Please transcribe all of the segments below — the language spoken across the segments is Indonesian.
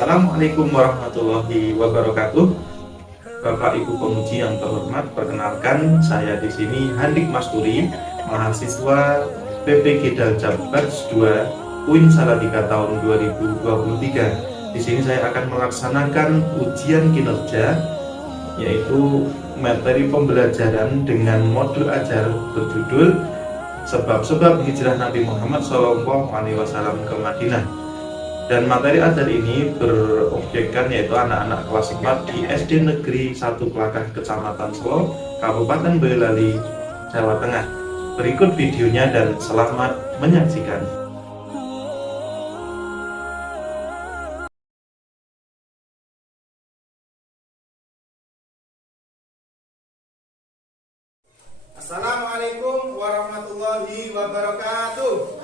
Assalamualaikum warahmatullahi wabarakatuh. Bapak Ibu pemuji yang terhormat, perkenalkan saya di sini Handik Masturi, mahasiswa PPG Dalcap Batch 2 UIN Salatiga tahun 2023. Di sini saya akan melaksanakan ujian kinerja, yaitu materi pembelajaran dengan modul ajar berjudul Sebab-sebab Hijrah Nabi Muhammad SAW ke Madinah. Dan materi ajar ini berobjekkan yaitu anak-anak kelas 4 di SD Negeri 1 Kelakah, Kecamatan Selo, Kabupaten Boyolali, Jawa Tengah. Berikut videonya dan selamat menyaksikan. Assalamualaikum warahmatullahi wabarakatuh.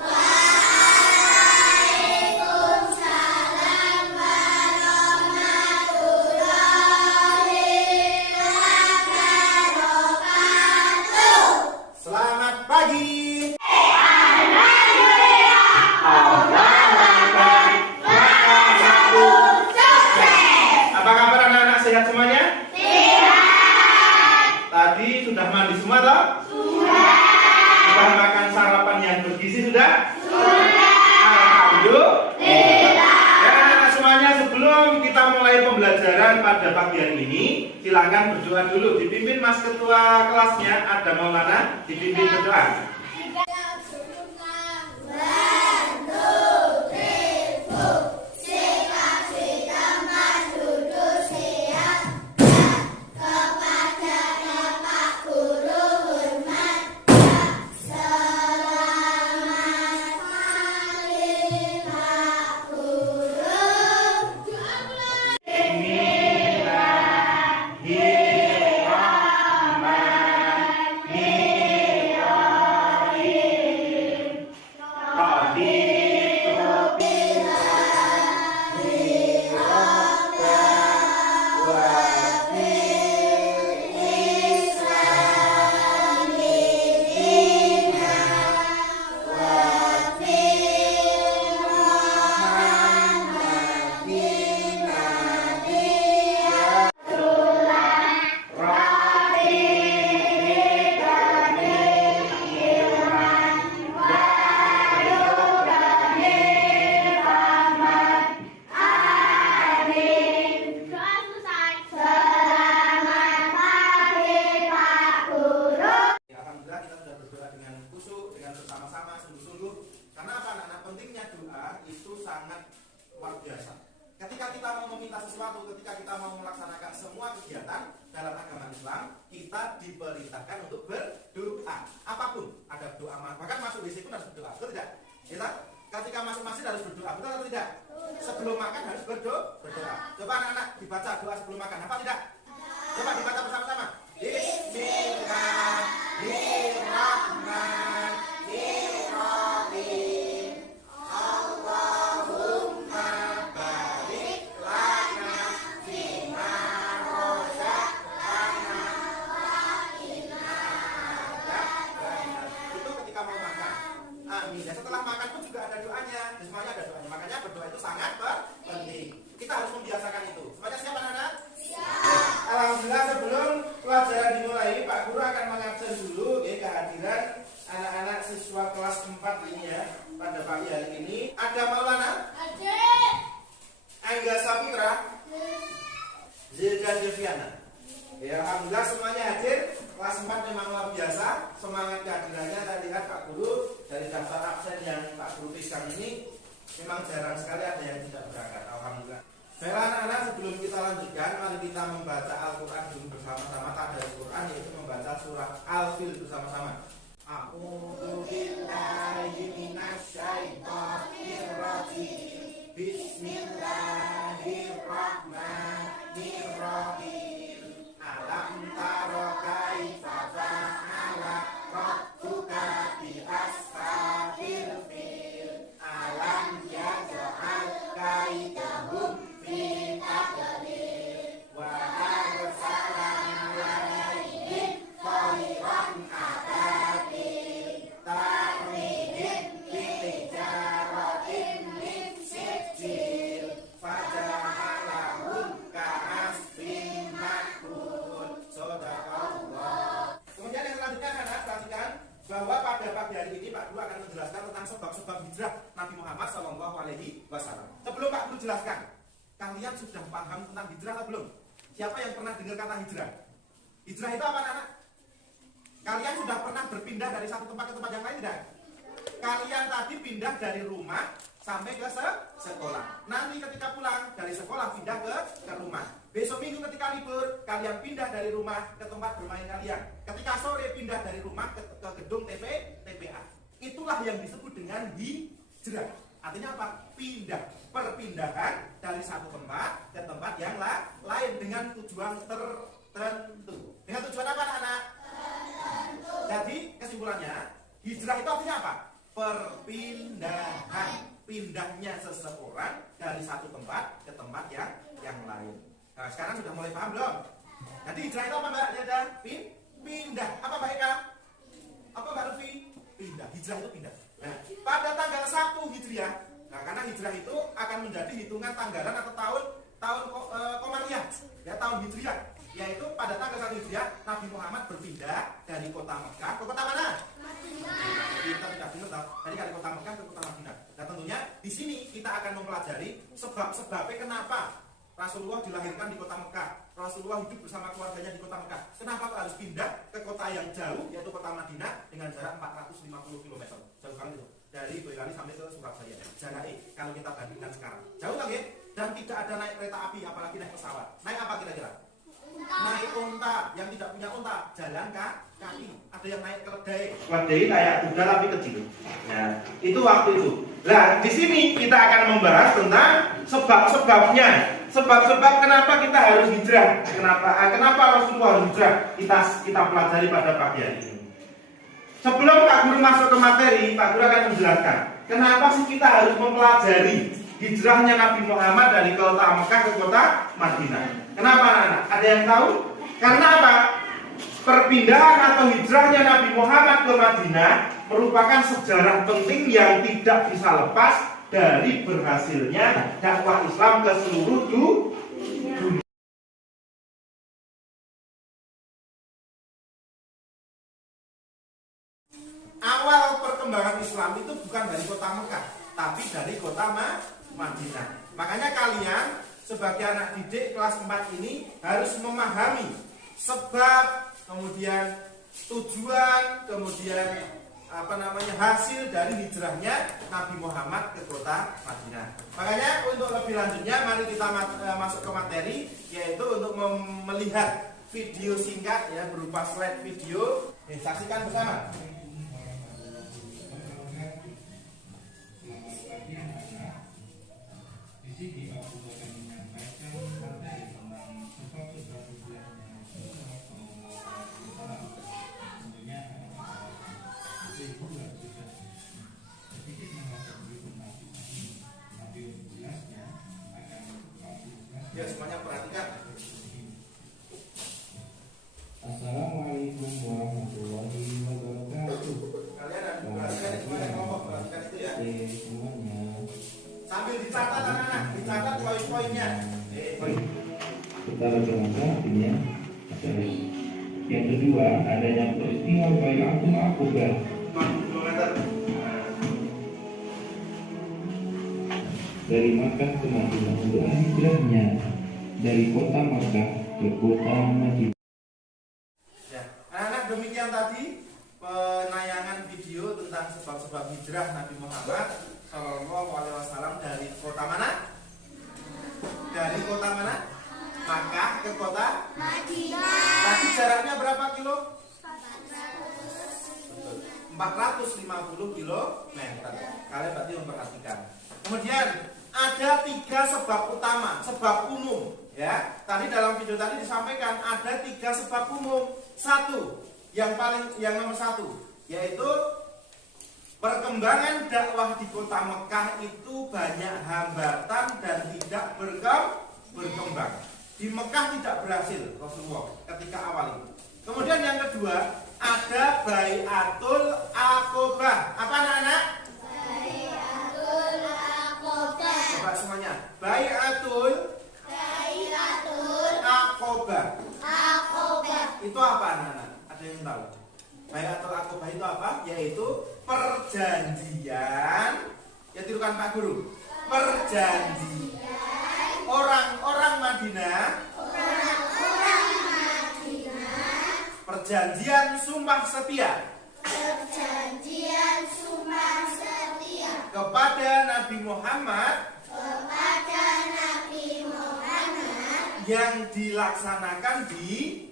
Tadi sudah mandi semua toh? Sudah. Sudah makan sarapan yang bergizi sudah? Sudah. Alhamdulillah. Ya anak-anak semuanya, sebelum kita mulai pembelajaran pada pagi hari ini, silakan berdoa dulu. Dipimpin Mas Ketua kelasnya, ada Maulana, dipimpin berdoa. Ketika kita mau meminta sesuatu, ketika kita mau melaksanakan semua kegiatan dalam agama Islam, kita diperintahkan untuk berdoa. Apapun, ada doa, bahkan masuk WC pun harus berdoa, betul tidak? Kita ketika masuk masjid harus berdoa, betul atau tidak? Sebelum makan harus berdoa. Coba anak-anak dibaca doa sebelum makan, apa tidak? Coba dibaca bersama-sama. Bismillahirrahmanirrahim. Ya, setelah makan pun juga ada doanya. Semuanya ada doanya. Makanya berdoa itu sangat penting. Kita harus membiasakan itu. Semuanya siap anak-anak? Siap. Alhamdulillah, sebelum pelajaran dimulai, Pak Guru akan mengabsen dulu kehadiran anak-anak siswa kelas 4 ini ya. Pada pagi hari ini ada Maulana, Angga Sapitra, Zilda Deviana. Ya, alhamdulillah semuanya hadir. Kelas 4 memang luar biasa. Semangat kehadirannya saya lihat Pak Guru dari daftar absen yang Pak Guru pisang ini memang jarang sekali ada yang tidak berangkat. Alhamdulillah. Baiklah anak-anak, sebelum kita lanjutkan, mari kita membaca Al-Quran dulu bersama-sama. Tadabbur Quran, yaitu membaca surah Al-Fil bersama-sama. A'udzu billahi minasyaitonir rajim. Bismillahirrahmanirrahim. Alam taro kaifa fa'ala rabbuka bi ashabil fil. Alam yaj'al kaidahum fi tadlil. Wa arsala 'alaihim tayran ababil. kalian sudah paham tentang hijrah atau belum? Siapa yang pernah dengar kata hijrah? Hijrah itu apa, anak? Kalian sudah pernah berpindah dari satu tempat ke tempat yang lain tidak? Kalian tadi pindah dari rumah sampai ke sekolah. Nanti ketika pulang dari sekolah pindah ke rumah. Besok minggu ketika libur, kalian pindah dari rumah ke tempat bermain kalian. Ketika sore pindah dari rumah ke gedung TPA. Itulah yang disebut dengan hijrah. Artinya apa? Pindah. Perpindahan dari satu tempat ke tempat yang lain dengan tujuan tertentu. Dengan tujuan apa, anak-anak? Jadi kesimpulannya, hijrah itu artinya apa? Perpindahan. Pindahnya seseorang dari satu tempat ke tempat yang lain. Nah, sekarang sudah mulai paham belum? Jadi hijrah itu apa, Mbak? Ada pindah. Apa, Mbak Eka? Apa, Mbak Lufi? Pindah. Hijrah itu pindah. Nah, pada tanggal 1 Hijriah, nah karena hijrah itu akan menjadi hitungan tanggalan atau tahun Komariah, ya tahun Hijriah, yaitu pada tanggal 1 Hijriah Nabi Muhammad berpindah dari kota Mekah ke kota mana? Kita tidak bingung tahu. Dari kota Mekah ke kota Madinah. Nah tentunya di sini kita akan mempelajari sebab-sebabnya kenapa Rasulullah dilahirkan di kota Mekah. Rasulullah hidup bersama keluarganya di kota Mekah. Kenapa harus pindah ke kota yang jauh, yaitu kota Madinah dengan jarak 450 km. Jauh kali itu. Dari Boyolali sampai ke Surabaya. Jaraknya kalau kita bandingkan sekarang. Jauh kan ya? Dan tidak ada naik kereta api, apalagi naik pesawat. Naik apa kira-kira? Naik unta. Yang tidak punya unta, jalan kaki. Ada yang naik keledai. Keledai kayak kuda tapi kecil. Nah, itu waktu itu. Nah, di sini kita akan membahas tentang sebab-sebabnya. Sebab-sebab kenapa kita harus hijrah. Kenapa Rasulullah harus hijrah. Kita pelajari pada pagi hari ini. Sebelum Pak Guru masuk ke materi, Pak Guru akan menjelaskan kenapa sih kita harus mempelajari hijrahnya Nabi Muhammad dari kota Mekah ke kota Madinah. Kenapa, anak-anak? Ada yang tahu? Karena apa? Perpindahan atau hijrahnya Nabi Muhammad ke Madinah merupakan sejarah penting yang tidak bisa lepas dari berhasilnya dakwah Islam ke seluruh dunia. Awal perkembangan Islam itu bukan dari kota Mekah, tapi dari kota Madinah. Makanya kalian sebagai anak didik kelas 4 ini harus memahami sebab, kemudian tujuan, kemudian hasil dari hijrahnya Nabi Muhammad ke kota Madinah. Makanya untuk lebih lanjutnya mari kita masuk ke materi, yaitu untuk melihat video singkat ya berupa slide video. Saksikan bersama. Ya, semuanya perhatikan. Assalamualaikum warahmatullahi wabarakatuh. Kalian ada perhatikan semuanya, kelompok perhatikan itu ya. Semuanya. Sambil dicatat anak-anak, dicatat poin-poinnya. Kita baca artinya. Yang kedua, adanya peristiwa Bai'atul Aqabah. 50 meter. Dari Makkah ke Madinah untuk hijrahnya dari kota Makkah ke kota Madinah. Ya, anak-anak, demikian tadi penayangan video tentang sebab-sebab hijrah Nabi Muhammad Shallallahu Alaihi Wasallam dari kota mana? Dari kota mana? Makkah ke kota Madinah. Tadi jaraknya berapa kilo? 450 kilometer. Kalian berarti memperhatikan. Kemudian ada 3 sebab utama, sebab umum. Ya, tadi dalam video tadi disampaikan ada 3 sebab umum. Yang nomor 1, yaitu perkembangan dakwah di kota Mekah itu banyak hambatan dan tidak berkembang. Di Mekah tidak berhasil Rasulullah ketika awal itu. Kemudian yang kedua, ada Bai'atul Aqabah. Apa anak-anak? Coba semuanya. Bai'atul Aqabah. Itu apa anak-anak? Ada yang tahu? Bai'atul Aqabah itu apa? Yaitu perjanjian. Ya tirukan Pak Guru. Perjanjian orang-orang Madinah perjanjian sumpah setia kepada Nabi Muhammad yang dilaksanakan di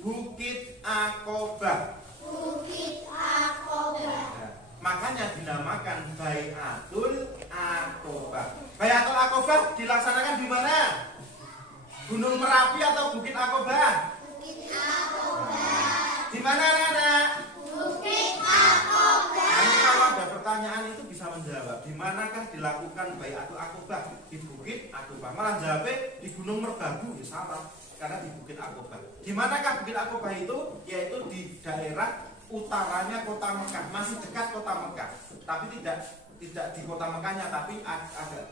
Bukit Aqobah. Makanya dinamakan Baiatul Aqobah. Baiatul Aqobah dilaksanakan di mana? Gunung Merapi atau Bukit Aqobah? Di mana anak-anak? Nanti kalau ada pertanyaan itu bisa menjawab. Di manakah dilakukan Baiatul Aqobah? Di Bukit Aqobah. Malah jawabnya di Gunung Merbabu, ya sama. Karena di Bukit Aqobah. Di manakah Bukit Aqobah itu? Yaitu di daerah utaranya kota Mekah, masih dekat kota Mekah. Tapi tidak di kota Mekahnya, tapi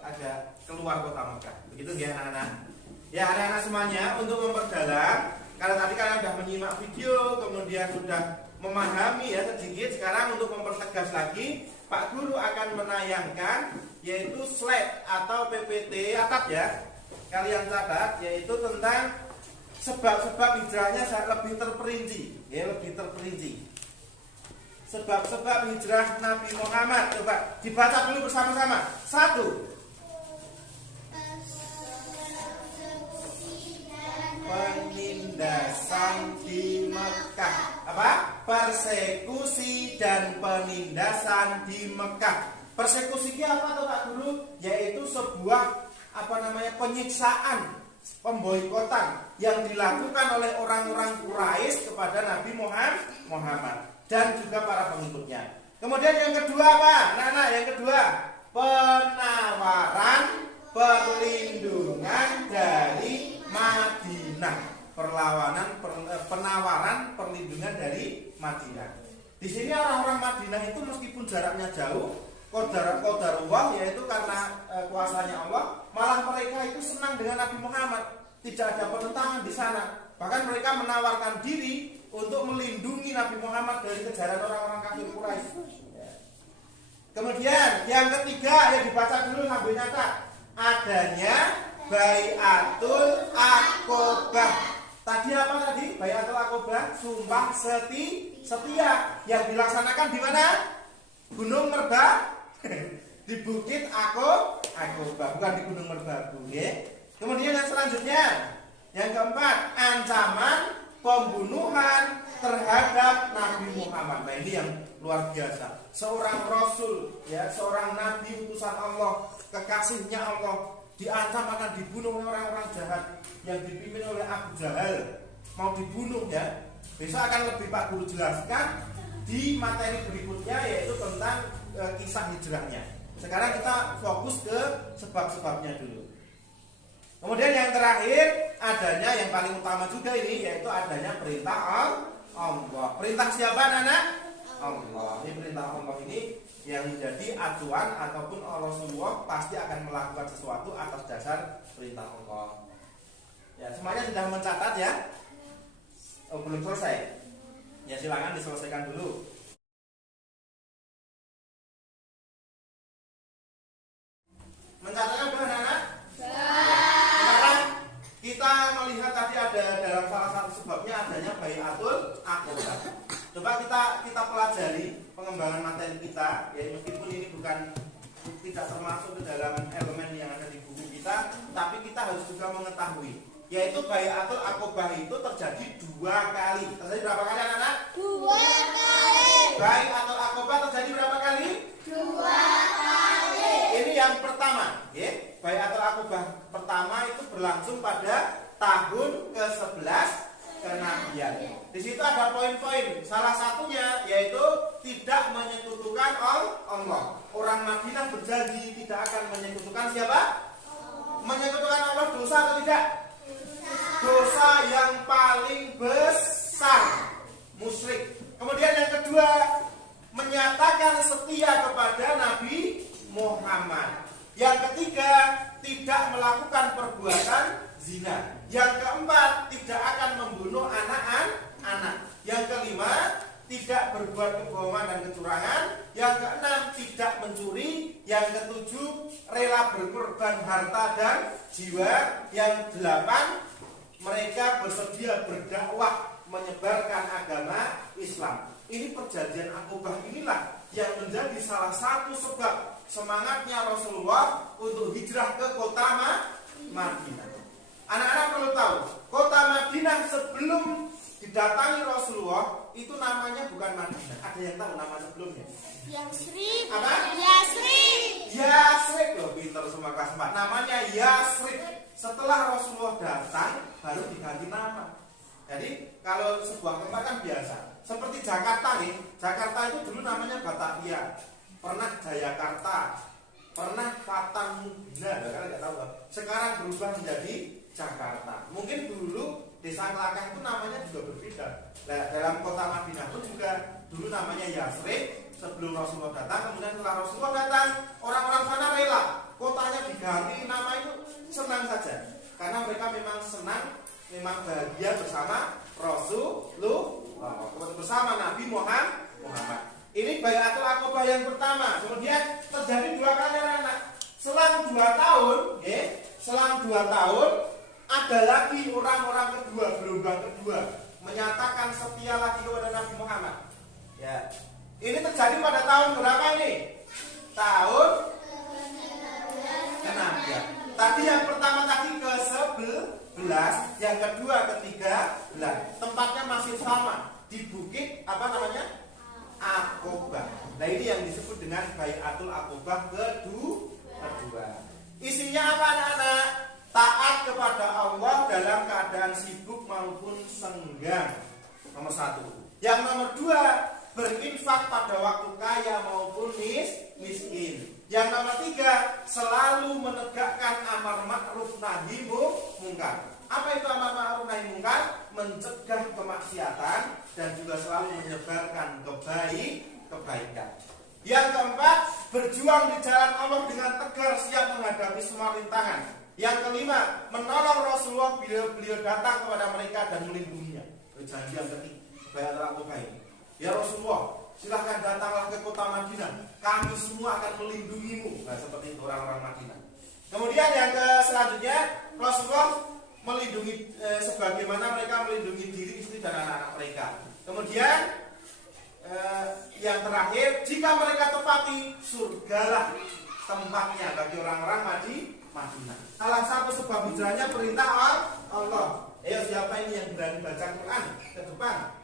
agak keluar kota Mekah. Begitu ya anak-anak? Ya anak-anak semuanya, untuk memperdalam, kalau tadi kalian sudah menyimak video, kemudian sudah memahami ya sedikit, sekarang untuk mempertegas lagi, Pak Guru akan menayangkan yaitu slide atau PPT atap ya. Kalian catat yaitu tentang sebab-sebab hijrahnya lebih terperinci, ya lebih terperinci. Sebab-sebab hijrah Nabi Muhammad, coba dibaca dulu bersama-sama. 1. Penindasan di Mekah. Apa? Persekusi dan penindasan di Mekah. Persekusi itu apa tuh Pak Guru? Yaitu sebuah penyiksaan, pemboikotan yang dilakukan oleh orang-orang Quraisy kepada Nabi Muhammad dan juga para pengikutnya. Kemudian yang kedua apa? Nah, yang kedua, penawaran perlindungan dari Madinah. Penawaran perlindungan dari Madinah. Di sini orang-orang Madinah itu meskipun jaraknya jauh, qadarullah yaitu karena kuasanya Allah, malah mereka itu senang dengan Nabi Muhammad. Tidak ada penentangan di sana. Bahkan mereka menawarkan diri untuk melindungi Nabi Muhammad dari kejaran orang-orang kafir Quraisy. Kemudian yang ketiga, ya dibaca dulu sambil nyata, adanya Baiatul Aqobah. Tadi apa tadi? Baiatul Aqobah, sumpah setia yang dilaksanakan di mana? Gunung Merbabu. Di Bukit Aqobah, bukan di Gunung Merbabu, ya. Kemudian yang selanjutnya, yang keempat, ancaman pembunuhan terhadap Nabi Muhammad. Nah, ini yang luar biasa. Seorang rasul, ya, seorang nabi utusan Allah, kekasihnya Allah, diancam akan dibunuh oleh orang-orang jahat yang dipimpin oleh Abu Jahal. Mau dibunuh ya. Besok akan lebih Pak Guru jelaskan di materi berikutnya, yaitu tentang kisah hijrahnya. Sekarang kita fokus ke sebab-sebabnya dulu. Kemudian yang terakhir, adanya yang paling utama juga ini, yaitu adanya perintah Allah. Perintah siapa anak-anak? Allah. Ini perintah Allah ini yang menjadi acuan ataupun Rasulullah pasti akan melakukan sesuatu atas dasar perintah Allah. Ya, semuanya sudah mencatat ya? Oh, belum selesai. Ya, silakan diselesaikan dulu. Mencatatkan belum anak-anak? Sekarang kita melihat tadi ada dalam salah satu sebabnya adanya Baiatul Aqobah. Coba kita pelajari pengembangan materi kita, ya meskipun ini tidak termasuk ke dalam elemen yang ada di buku kita, tapi kita harus juga mengetahui, yaitu Baiatul Aqobah itu terjadi 2 kali. Terjadi berapa kali anak-anak? 2 kali. Baiatul Aqobah terjadi berapa kali? 2 kali. Ini yang pertama, ya. Baiatul Aqobah pertama itu berlangsung pada tahun ke-11 kenabian. Di situ ada poin-poin. Salah satunya yaitu tidak menyekutukan Allah. Orang Madinah berjanji tidak akan menyekutukan siapa? Menyekutukan Allah dosa atau tidak? Dosa yang paling besar, musyrik. Kemudian yang kedua, menyatakan setia kepada Nabi Muhammad. Yang ketiga, tidak melakukan perbuatan zina. Yang keempat, tidak akan membunuh anak-anak. Yang kelima, tidak berbuat kebohongan dan kecurangan. Yang keenam, tidak mencuri. Yang ketujuh, rela berkorban harta dan jiwa. Yang delapan, mereka bersedia berdakwah menyebarkan agama Islam. Ini perjanjian Aqobah inilah yang menjadi salah satu sebab semangatnya Rasulullah untuk hijrah ke kota Madinah. Anak-anak perlu tahu, kota Madinah sebelum didatangi Rasulullah itu namanya bukan Madinah. Ada yang tahu nama sebelumnya? Yasrib. Apa? Yasrib. Yasrib, loh pintar semua kelas 4. Namanya Yasrib. Setelah Rasulullah datang baru diganti nama. Jadi kalau sebuah tempat kan biasa. Seperti Jakarta nih. Jakarta itu dulu namanya Batavia. Pernah Jayakarta. Pernah Fatan Mubina. Kalian nggak tahu kan? Sekarang berubah menjadi Jakarta. Mungkin dulu Desa Kelakah itu namanya juga berbeda. Nah, dalam kota Madinah itu juga dulu namanya Yasrib sebelum Rasulullah datang. Kemudian setelah Rasulullah datang, orang-orang sana rela kotanya diganti nama itu, senang saja karena mereka memang senang, memang bahagia bersama Rasulullah, bersama Nabi Muhammad. Ini Bai'atul Aqobah yang pertama. Kemudian terjadi 2 kali anak. Selang 2 tahun, selang 2 tahun ada lagi orang-orang kedua, gelombang kedua menyatakan setia lagi kepada Nabi Muhammad. Ya, ini terjadi pada tahun berapa ini? Tahun ke-6 ya. Tadi yang pertama tadi ke-11, yang kedua ke-13. Tempatnya masih sama di bukit apa namanya? Aqobah. Nah ini yang disebut dengan Bai'atul Aqobah kedua. Isinya apa anak-anak? Taat kepada Allah dalam keadaan sibuk maupun senggang. Nomor 1. Yang nomor 2, berinfak pada waktu kaya maupun miskin. Yang nomor 3, selalu menegakkan amar ma'ruf nahi mungkar. Apa itu amar ma'ruf nahi mungkar? Mencegah kemaksiatan dan juga selalu menyebarkan kebaikan. Yang keempat, berjuang di jalan Allah dengan tegar siap menghadapi semua rintangan. Yang kelima, menolong Rasulullah bila beliau datang kepada mereka dan melindunginya. Janji yang ketiga, Bai'atul Aqobah ini. Ya Rasulullah, silahkan datanglah ke kota Madinah. Kami semua akan melindungimu. Nah, seperti itu orang-orang Madinah. Kemudian yang selanjutnya, Rasulullah melindungi sebagaimana mereka melindungi diri, istri dan anak-anak mereka. Kemudian yang terakhir, jika mereka tepati, surgalah tempatnya bagi orang-orang Madinah. Salah satu sebab hijrahnya perintah Allah. Ayo siapa ini yang berani baca Quran ke depan?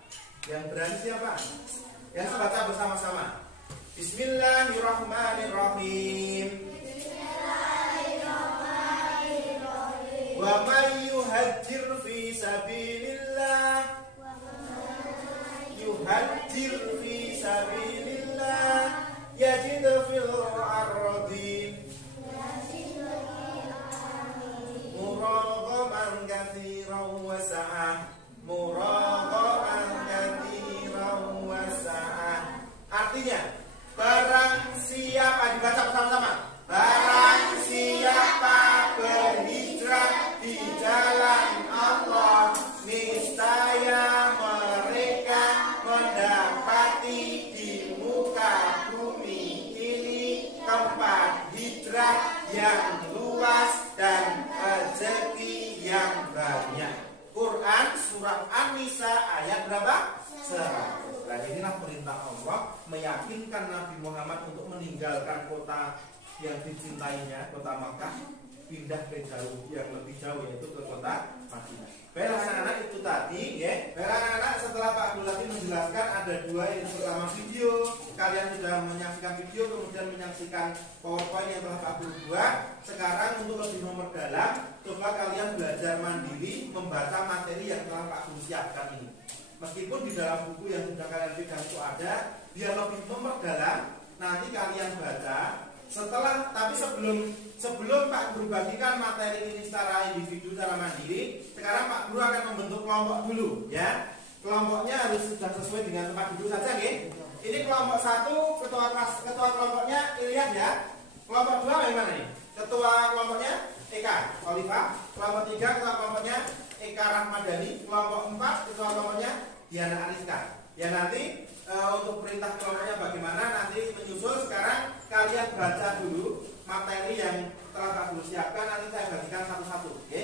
Yang berani siapa? Yang baca bersama-sama. Bismillahirrahmanirrahim. Wa may yuhajjir fi sabilillah. Yuhajjir fi sabilillah yajid fil ardi muraghaban katsiran wa sa'ah. Muraghaban katsiran wa sa'ah. Artinya, barang siapa, dibaca bersama-sama. Barang siapa berhijrah di jalan Allah, niscaya mereka mendapati di muka bumi ini tempat hijrah yang luas dan rezeki yang banyak. Quran surah An-Nisa ayat berapa? 100. Nah, inilah perintah Allah meyakinkan Nabi Muhammad untuk meninggalkan kota yang dicintainya, kota Makkah, pindah ke jauh yang lebih jauh, yaitu ke kota Madinah. Baiklah anak-anak, itu tadi ya. Baiklah anak-anak, setelah Pak Abdul Latif menjelaskan ada 2, yang pertama video. Kalian sudah menyaksikan video, kemudian menyaksikan PowerPoint yang telah Pak Abdul buat. Sekarang untuk lebih memperdalam, coba kalian belajar mandiri membaca materi yang telah Pak Abdul siapkan ini. Meskipun di dalam buku yang sudah kalian pegang itu ada, biar lebih memperdalam, nanti kalian baca. Tapi sebelum Pak Guru bagikan materi ini secara individu, secara mandiri, sekarang Pak Guru akan membentuk kelompok dulu, ya. Kelompoknya harus sudah sesuai dengan tempat duduk saja, ya. Ini kelompok 1, ketua kelompoknya Ilian, ya. Kelompok 2 bagaimana nih? Ketua kelompoknya Eka Oliva. Kelompok 3 ketua kelompoknya Eka Rahmadani. Kelompok 4 ketua kelompoknya Diana Ariska. Ya nanti untuk perintah kelompoknya bagaimana nanti menyusul. Sekarang kalian baca dulu materi yang telah Pak Guru siapkan, nanti saya bagikan satu-satu, oke?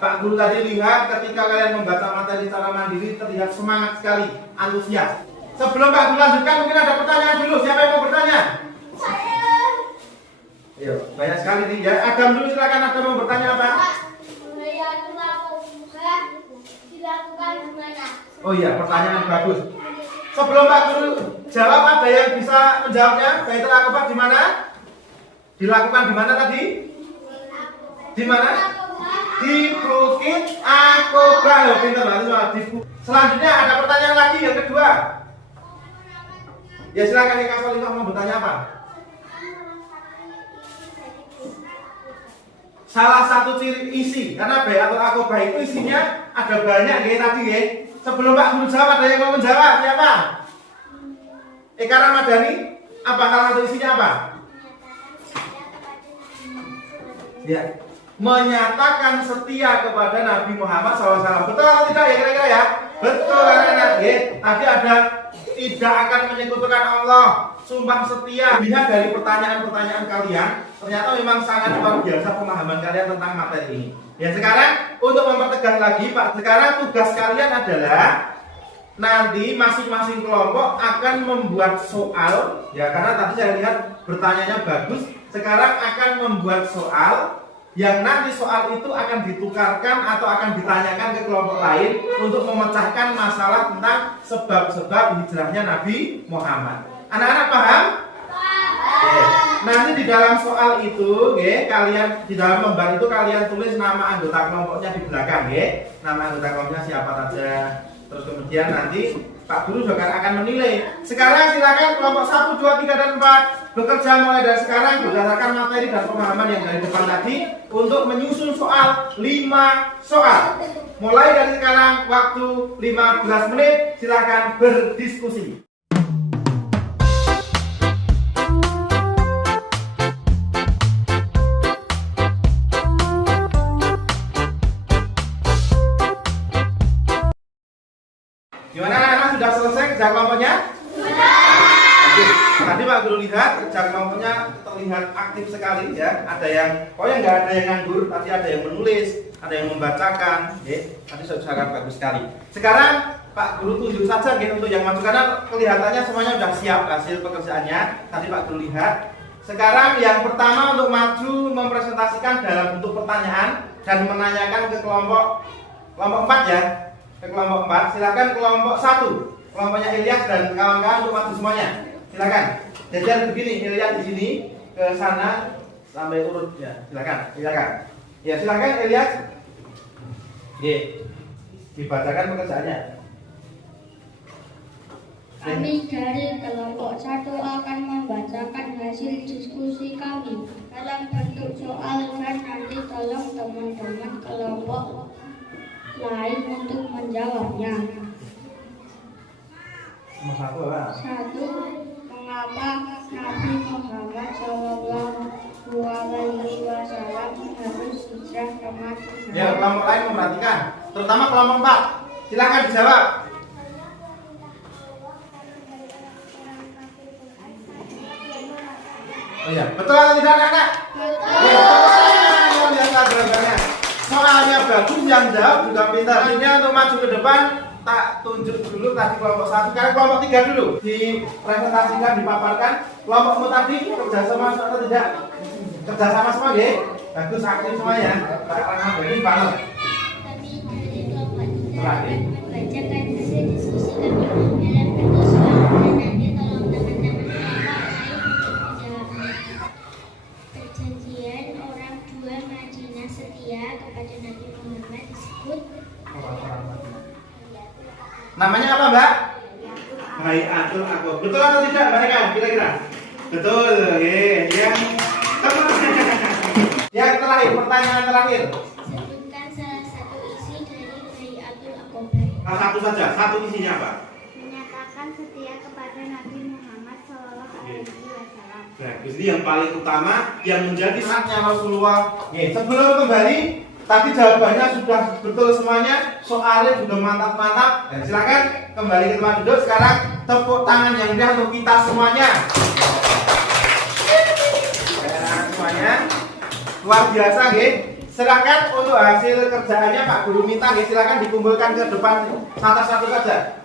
Pak Guru tadi lihat ketika kalian membaca materi secara mandiri terlihat semangat sekali, antusias. Sebelum Pak Guru lanjutkan, mungkin ada pertanyaan dulu. Siapa yang mau bertanya? Saya. Ayo, banyak sekali nih ya. Adam dulu silakan. Adam mau bertanya apa? Yang telah buka dilakukan gimana? Oh iya, pertanyaan bagus. Sebelum Pak Guru jawab, ada yang bisa menjawabnya? Baitul Aqobah di mana? Dilakukan di mana tadi? Di mana? Di Bukit Aqobah. Pintar banget. Selanjutnya ada pertanyaan lagi yang kedua. Ya silakan Kak Solihah mau bertanya apa? Salah satu ciri isi, karena Baitul Aqobah itu isinya ada banyak ya tadi ya. Sebelum Pak Guru jawab, ada yang mau menjawab? Siapa? Eka Ramadhani, apa salah satu isinya apa? Ya, menyatakan setia kepada Nabi Muhammad SAW. Betul atau tidak ya kira-kira ya? Betul anak-anak ya. Tadi ada tidak akan menyekutukan Allah, sumpah setia. Lihat dari pertanyaan-pertanyaan kalian, ternyata memang sangat luar biasa pemahaman kalian tentang materi ini. Ya sekarang untuk mempertegas lagi Pak, sekarang tugas kalian adalah nanti masing-masing kelompok akan membuat soal. Ya karena tadi saya lihat bertanyanya bagus. Sekarang akan membuat soal yang nanti soal itu akan ditukarkan atau akan ditanyakan ke kelompok lain untuk memecahkan masalah tentang sebab-sebab hijrahnya Nabi Muhammad. Anak-anak paham? Oke. Nanti di dalam soal itu, kalian di dalam lembar itu kalian tulis nama anggota kelompoknya di belakang, nama anggota kelompoknya siapa saja. Terus kemudian nanti Pak Guru juga akan menilai. Sekarang silakan kelompok 1, 2, 3, dan 4 bekerja mulai dari sekarang berdasarkan materi dan pemahaman yang dari depan tadi untuk menyusun soal 5 soal. Mulai dari sekarang waktu 15 menit, silakan berdiskusi. Gimana anak-anak, sudah selesai kerja kelompoknya? Sudah. Tadi Pak Guru lihat kerja kelompoknya terlihat aktif sekali ya. Ada yang, nggak ada yang nganggur, tadi ada yang menulis, ada yang membacakan. Tadi sangat bagus sekali. Sekarang Pak Guru tunjuk saja untuk yang maju karena kelihatannya semuanya sudah siap hasil pekerjaannya. Tadi Pak Guru lihat. Sekarang yang pertama untuk maju mempresentasikan dalam bentuk pertanyaan dan menanyakan ke kelompok 4 ya. Ke kelompok 4, silakan kelompok 1, kelompoknya Ilyas dan kawan-kawan untuk maju semuanya. Silakan. Jajar begini, Ilyas di sini ke sana sampai urut ya. Silakan. Ya silakan Ilyas. Dibacakan pekerjaannya. Kami dari kelompok 1 akan membacakan hasil diskusi kami dalam bentuk soal dan nanti tolong teman-teman kelompok lain untuk menjawabnya. 1. Mengapa Nabi Muhammad SAW harus hijrah ke Madinah? Ya, kelompok lain memperhatikan, terutama kelompok 4. Silakan dijawab. Oh ya, betul atau tidak anak-anak? Betul. Biasa jawabannya. Soalnya bagus, yang jawab juga pintar. Ini untuk maju ke depan, tak tunjuk dulu tadi kelompok 1, sekarang kelompok 3 dulu. Dipresentasikan, dipaparkan. Kelompokmu tadi kerjasama atau tidak? Kerjasama semua ya? Bagus, aktif semuanya. Ini banget. Kami dari kelompok 3 akan membacakan hasil diskusi kami dalam bentuk soal dan nanti tolong teman-teman kelompok lain untuk menjawabnya. Perjanjian orang 2 Madinah setia kepada Nabi Muhammad disebut Namanya apa Mbak? Baitul Aqobah. Betul atau tidak mereka? Kira-kira? Betul. Yang terakhir terakhir, pertanyaan terakhir. Sebutkan salah satu isi dari Bayatul Aqabah. Satu saja, satu isinya apa? Menyatakan setia kepada Nabi Muhammad SAW. Bagus, ini yang paling utama yang menjadi haknya Rasulullah. Nih, sebelum kembali, tadi jawabannya sudah betul semuanya, soalnya juga mantap-mantap. Dan silakan kembali ke tempat duduk. Sekarang tepuk tangan yang meriah untuk kita semuanya. Semuanya luar biasa, nggih. Silakan untuk hasil kerjaannya Pak Guru minta, nggih, silakan dikumpulkan ke depan satu-satu saja.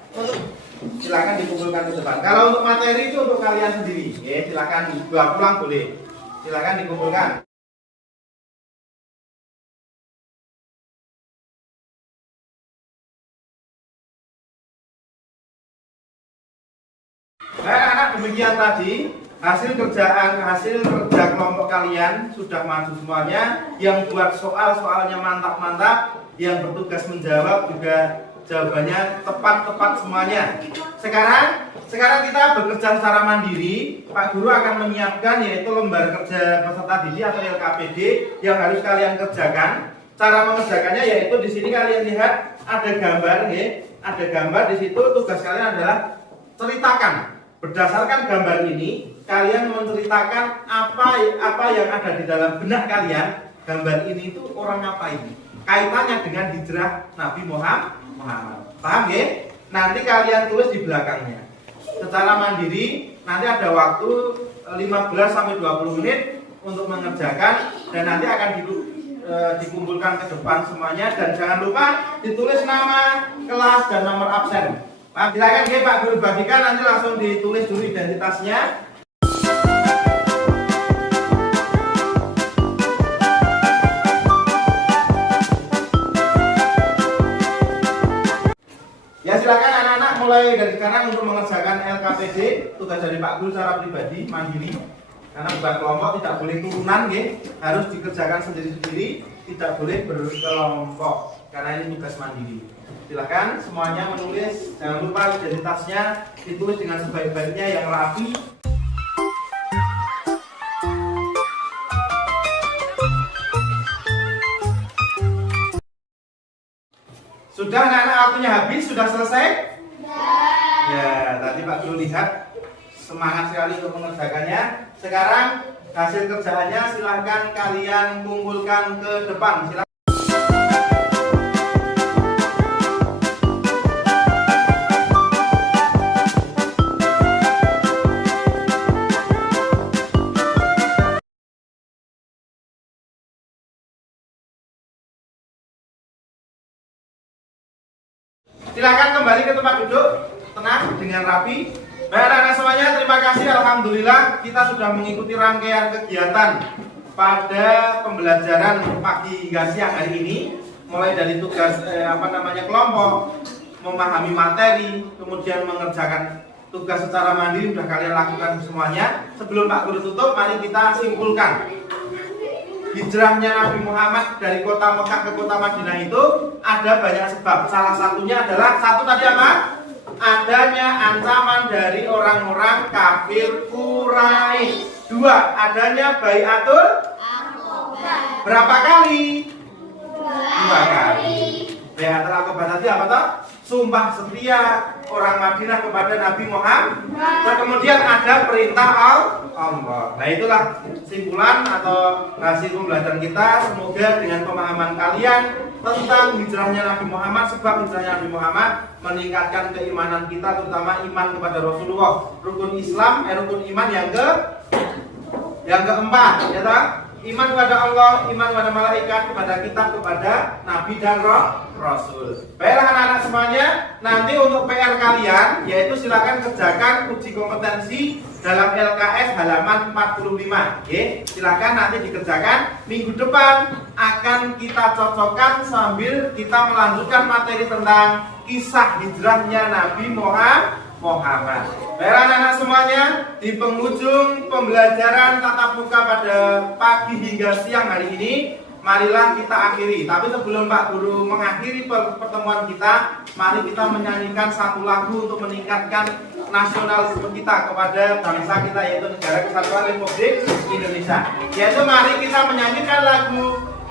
Silakan dikumpulkan ke depan. Kalau untuk materi itu untuk kalian sendiri, silakan dibawa pulang boleh. Silakan dikumpulkan. Nah, anak demikian tadi hasil kerja kelompok kalian sudah maju semuanya. Yang buat soalnya mantap-mantap, yang bertugas menjawab juga jawabannya tepat semuanya. Sekarang kita bekerja secara mandiri. Pak Guru akan menyiapkan yaitu lembar kerja peserta didik atau LKPD yang harus kalian kerjakan. Cara mengerjakannya yaitu di sini kalian lihat ada gambar, ada gambar di situ. Tugas kalian adalah ceritakan. Berdasarkan gambar ini, kalian menceritakan apa yang ada di dalam benak kalian. Gambar ini itu orang apa ini? Kaitannya dengan hijrah Nabi Muhammad. Paham ya? Nanti kalian tulis di belakangnya. Secara mandiri, nanti ada waktu 15-20 menit untuk mengerjakan dan nanti akan dikumpulkan ke depan semuanya. Dan jangan lupa ditulis nama kelas dan nomor absen. Nah, silakan Pak Guru bagikan, nanti langsung ditulis dulu identitasnya. Ya silakan anak-anak mulai dari sekarang untuk mengerjakan LKPD, tugas dari Pak Guru secara pribadi, mandiri. Karena bukan kelompok, tidak boleh turunan, harus dikerjakan sendiri-sendiri, tidak boleh berkelompok, karena ini tugas mandiri. Silakan semuanya menulis, jangan lupa identitasnya ditulis dengan sebaik-baiknya yang rapi. Sudah anak-anak waktunya habis, sudah selesai? Ya, tadi Pak Guru lihat semangat sekali untuk mengerjakannya. Sekarang hasil kerjaannya silahkan kalian kumpulkan ke depan. Silakan. Silakan kembali ke tempat duduk, tenang dengan rapi. Baik anak-anak semuanya, terima kasih. Alhamdulillah kita sudah mengikuti rangkaian kegiatan pada pembelajaran pagi hingga siang hari ini. Mulai dari tugas kelompok, memahami materi, kemudian mengerjakan tugas secara mandiri sudah kalian lakukan semuanya. Sebelum Pak Guru tutup, mari kita simpulkan. Hijrahnya Nabi Muhammad dari kota Mekah ke kota Madinah itu ada banyak sebab. Salah satunya adalah satu tadi apa? Adanya ancaman dari orang-orang kafir Quraisy. Dua, adanya Bayatul Aqabah. Berapa kali? Dua kali. Bayatul Aqabah tadi apa toh? Sumpah setia orang Madinah kepada Nabi Muhammad. Dan kemudian ada perintah Allah. Nah itulah simpulan atau hasil pembelajaran kita. Semoga dengan pemahaman kalian tentang hijrahnya Nabi Muhammad, sebab hijrahnya Nabi Muhammad meningkatkan keimanan kita, terutama iman kepada Rasulullah. Rukun Islam, rukun iman yang keempat, ya tak? Iman kepada Allah, iman kepada malaikat, kepada kitab, kepada Nabi dan Rasul. Baiklah anak-anak semuanya, nanti untuk PR kalian, yaitu silakan kerjakan uji kompetensi dalam LKS halaman 45. Silakan nanti dikerjakan. Minggu depan akan kita cocokkan sambil kita melanjutkan materi tentang kisah hijrahnya Nabi Muhammad. Baiklah anak-anak semuanya, di penghujung pembelajaran tatap muka pada pagi hingga siang hari ini, marilah kita akhiri. Tapi sebelum Pak Guru mengakhiri pertemuan kita, mari kita menyanyikan satu lagu untuk meningkatkan nasionalisme kita kepada bangsa kita, yaitu Negara Kesatuan Republik Indonesia. Yaitu mari kita menyanyikan lagu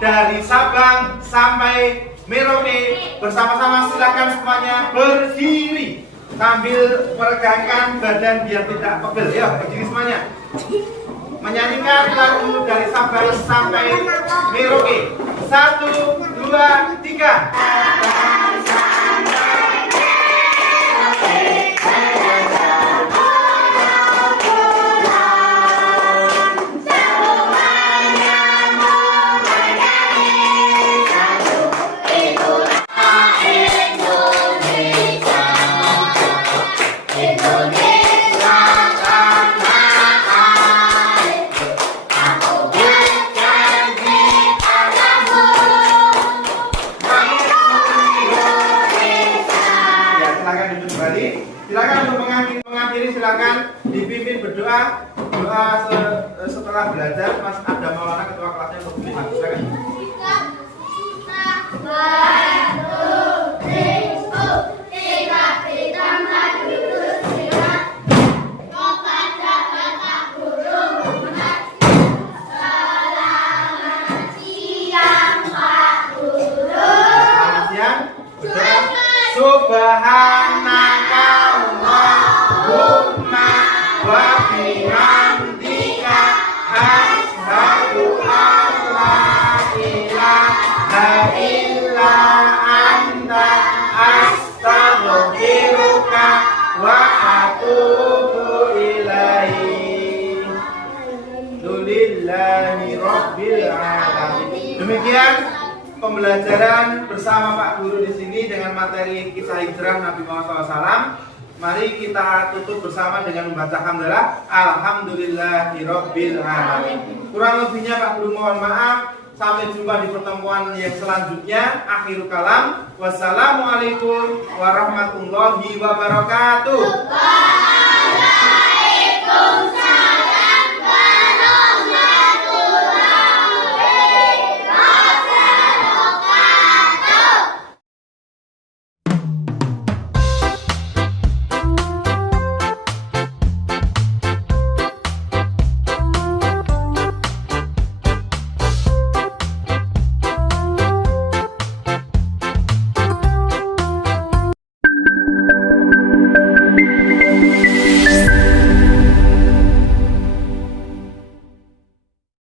dari Sabang sampai Merauke. Bersama-sama silakan semuanya berdiri sambil meregangkan badan biar tidak pegel. Ya, berdiri semuanya. Menyanyikan lagu dari Sabang sampai Merauke. 1, 2, 3. Silakan untuk mengakhiri, silakan dipimpin berdoa. Doa setelah belajar, Mas Adam Maulana ketua kelasnya untuk melihat. Silakan. Selamat siang. Berdoa. Subhanaka Allahumma wa bihamdika asyhadu an la ilaha illa anta astaghfiruka wa atubu ilaik. Alhamdulillahi rabbil alamin. Demikian pembelajaran bersama Pak Guru di sini dengan materi kisah hijrah Nabi Muhammad SAW. Mari kita tutup bersama dengan membaca hamdalah. Alhamdulillahirabbil alamin. Kurang lebihnya Pak Guru mohon maaf. Sampai jumpa di pertemuan yang selanjutnya. Akhirul kalam. Wassalamualaikum warahmatullahi wabarakatuh.